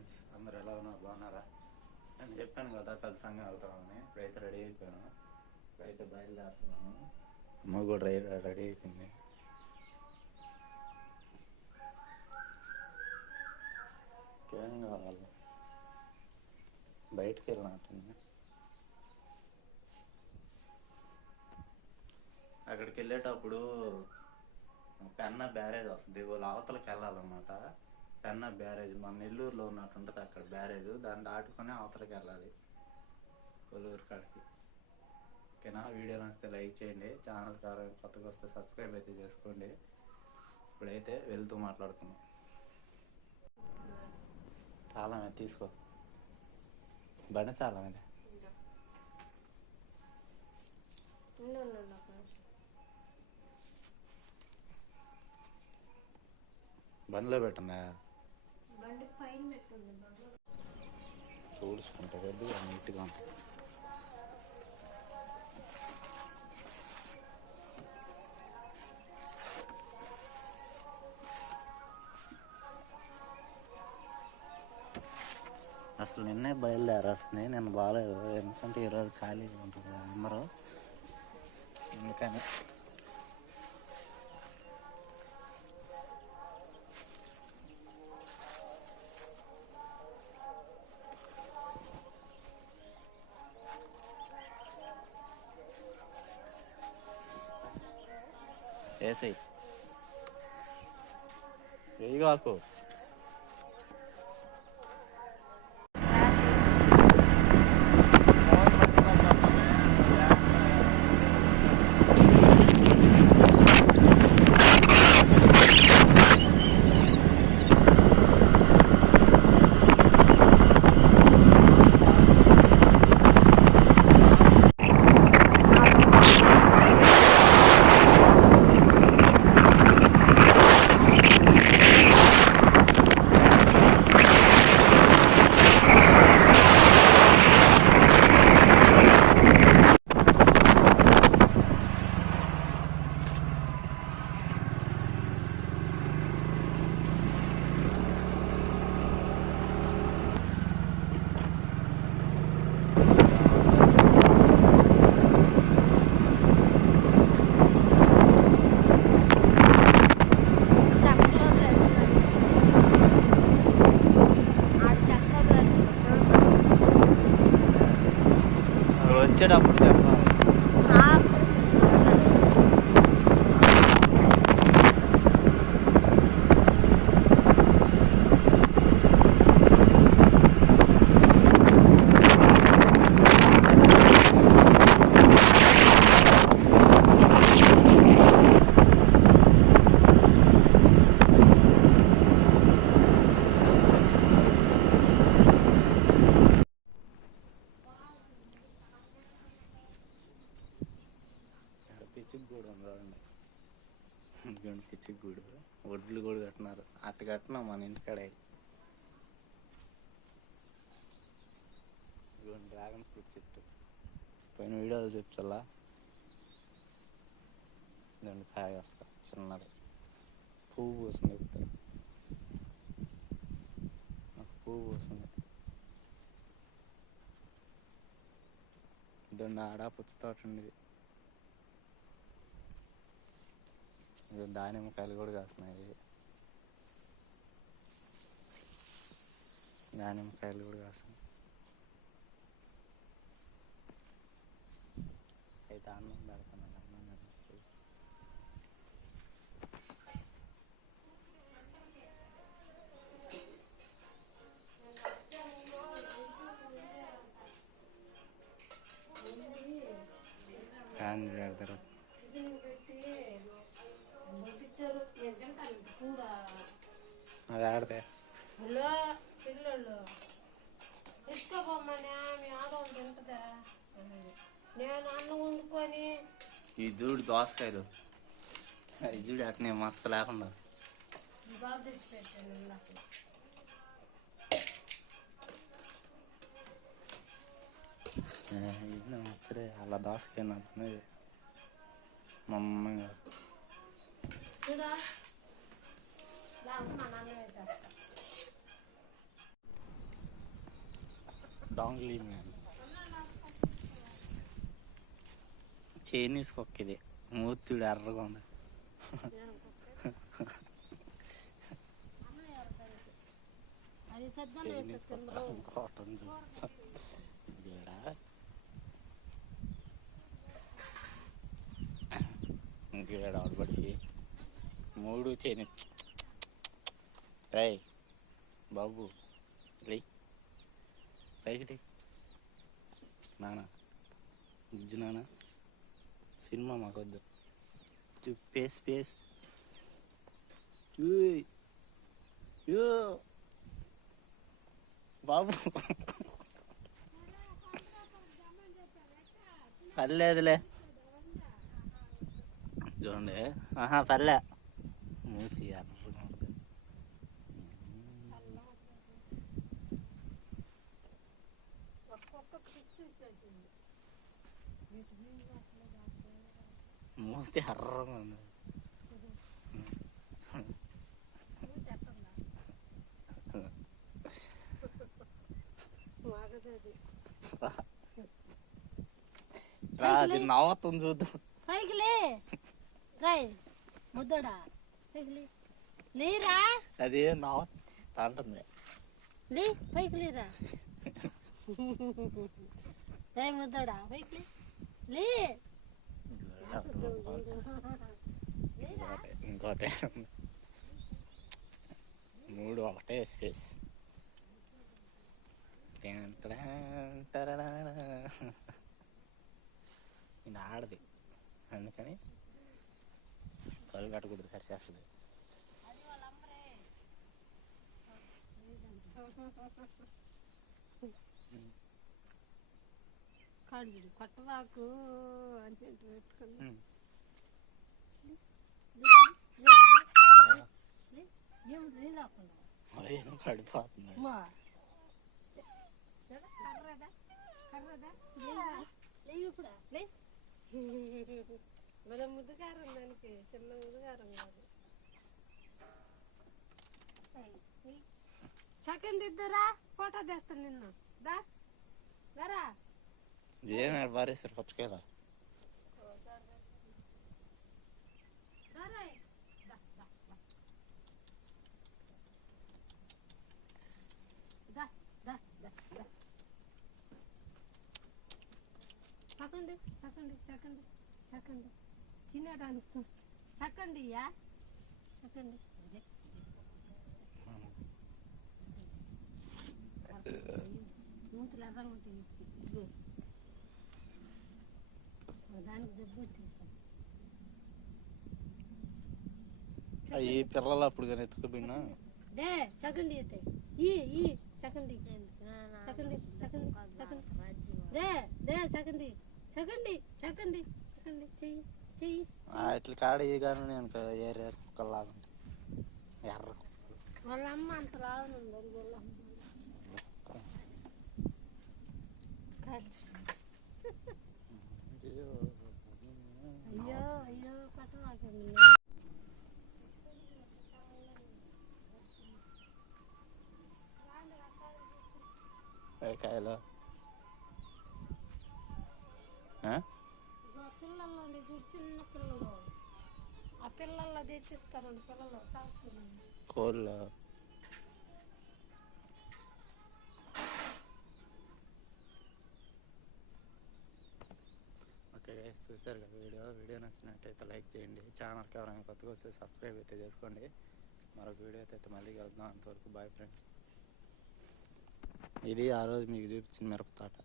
Friends అందరు ఎలా ఉన్నారు, బాగున్నారా? నేను చెప్పాను కదా పెద్ద సంఘం వెళ్తామని. ఇప్పుడైతే రెడీ అయిపోయాను, ఇప్పుడైతే బయలుదేరుతున్నాను. అమ్మ కూడా రెడీ అయిపోయింది. ఏం కావాలి, బయటికి వెళ్ళినట్టుంది. అక్కడికి వెళ్ళేటప్పుడు పెన్నా బ్యారేజ్ వస్తుంది, వాళ్ళు అవతలకి వెళ్ళాలన్నమాట. పెన్నా బ్యారేజ్ మన నెల్లూరులో ఉన్నట్టు ఉంటుంది అక్కడ బ్యారేజ్, దాన్ని దాటుకొని అవతలకి వెళ్ళాలి కొల్లూరు కాడికి. ఓకేనా? వీడియో నచ్చితే లైక్ చేయండి, ఛానల్ కొత్తగా వస్తే సబ్స్క్రైబ్ అయితే చేసుకోండి. ఇప్పుడైతే వెళ్తూ మాట్లాడుతున్నాం. తాళమే తీసుకో, బండి తాళమే. బండిలో పెట్టందా? చూడుచుకుంటా కొద్దిగా నీట్గా ఉంటుంది. అసలు నిన్నే బయలుదేరాల్సింది, నేను బాగాలేదు ఎందుకంటే ఈరోజు ఖాళీగా ఉంటుంది అందరూ, అందుకని. వేసేయి, వేయగాకు. వచ్చేటప్పుడు చెప్పాలి. పిచ్చిగూడు ఉందండి, ఎందుకంటే పిచ్చిగూడు ఒడ్లు కూడా కట్టినారు. అట్టు కట్టినాం మన ఇంటికాడే. డ్రాగన్ ఫ్రూట్ చెట్టు పైన వీడియోలు చెప్తా, దాన్ని కాయ వస్తా చిన్నది, పువ్వు పూసింది. ఇప్పుడు నాకు పువ్వు పూసింది. దాన్ని ఆడ పుచ్చ తోట ఉండేది, దానిమ్మకాయలు కూడా కాస్తున్నాయి. దానిమ్మకాయలు కూడా కాస్తున్నాయి. అయితే అన్నం పెడతాను, అన్నం పెడతాను. కాంది పెడతారు. అది ఆడితే పిల్లలు తీసుకోపోమ్మని ఆడవాళ్ళు తింటుందా? నేను అన్నం వండుకొని ఈ చూడు దోసకాయలు, ఈ చూడు అట్నే మచ్చ లేకుండా బాగా తెచ్చి పెట్టాను. ఇది మచ్చరే అలా దోసకాయ నచ్చింది మా అమ్మ. డాంగ్లీ మ్యాన్. చైనీస్ కుక్క ఇది. మూర్తుడు ఎర్రగా ఉంది. చైనీస్ కుక్క కాటన్ చూస్తా. ఇంకేడ ఆడబడి 3 చైనీస్. రై బాబు లే పైకి నానా గుజ్జు నానా. సినిమా మాకొద్దు. పేస్ బాబు పర్లేదులే చూడండి. పర్లే మూతి ఎర్రగా ఉంటుంది. మూతి ఎర్రగా ఉంది. అది నవ్వుతుంది చూద్దాం. పైకిలే రాయ్ ముద్దడా లేరా. అది నవ్వుతుంది. లే పైకి లేరా. రాయ్ ముద్దడా పైకి లే. ఇంకోటి 3 ఒకటే స్పేస్. ఇది ఆడది అందుకని కళ్ళు కట్టకూడదు, ఖర్చేస్తుంది. కడుజుడు కొట్టవాకు అని పెట్టుకుని పడిపోతుంది. మన ముద్దుగారం దానికి చిన్న ముద్దుగారం కాదు. సెకండ్ ఇద్దరా ఫోటో తెస్తాను నిన్ను. దారా ఏం బారేస్తారు పచ్చకాయలా. సెకండ్ తినేదానికి చూస్తే సెకండ్ ఇయ్యా. సెకండ్ మూతులు ఎర్రగా ఉంటాయి. దానికి జబ్బు వచ్చేసాను. ఈ పిల్లలు అప్పుడు కానీ ఎత్తుకుపోయినా డే సెకండ్ అయితే ఈ సెకండ్ సెకండ్ చెయ్యి చెయ్యి. ఇట్లా కాడ ఈ కానీ నేను ఏరే కుక్కలాగా ఎర్ర వాళ్ళ అమ్మ అంత రావనుంది. వాళ్ళ అమ్మ అయ్యో అయ్యో పట్టవాకండి. కాయలు పిల్లల్లో చిన్న పిల్లలు ఆ పిల్లల్లో తెచ్చిస్తారండి. పిల్లలు కోళ్ళు ఓకే గైస్, చూసారు కదా వీడియో నచ్చినట్టయితే లైక్ చేయండి. ఛానల్కి ఎవరైనా కొత్తగా వస్తే సబ్స్క్రైబ్ అయితే చేసుకోండి. మరొక వీడియో అయితే మళ్ళీ కలుద్దాం. అంతవరకు బాయ్ ఫ్రెండ్స్. ఇది ఆ రోజు మీకు చూపించిన మిరప తోట.